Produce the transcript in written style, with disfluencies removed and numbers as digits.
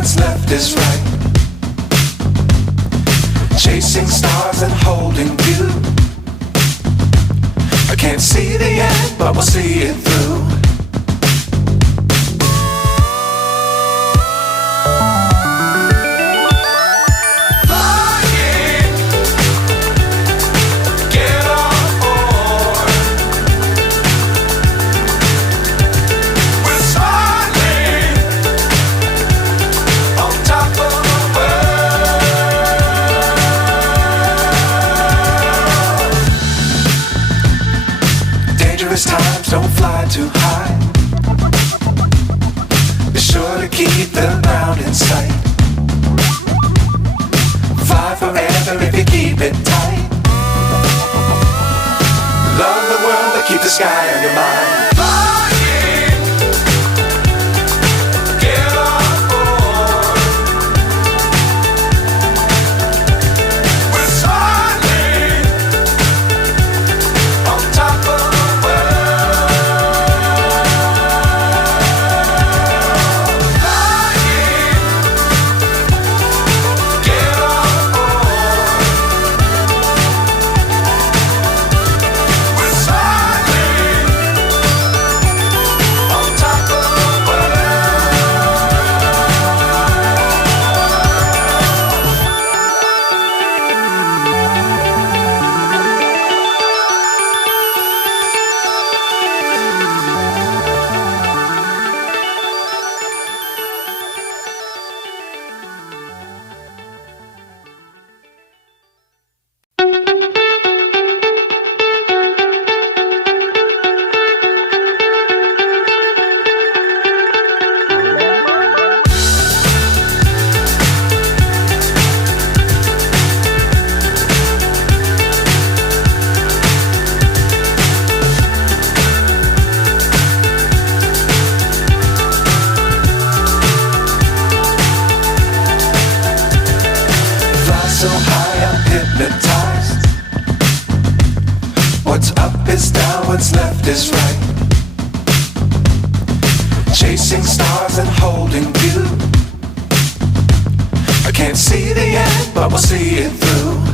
what's left is right. Chasing stars and holding you. I can't see the end, but we'll see it through. Times don't fly too high. Be sure to keep the ground in sight. Fly forever if you keep it tight. Love the world but keep the sky on your mind. So high I'm hypnotized. What's up is down, what's left is right. Chasing stars and holding you. I can't see the end, but we'll see it through.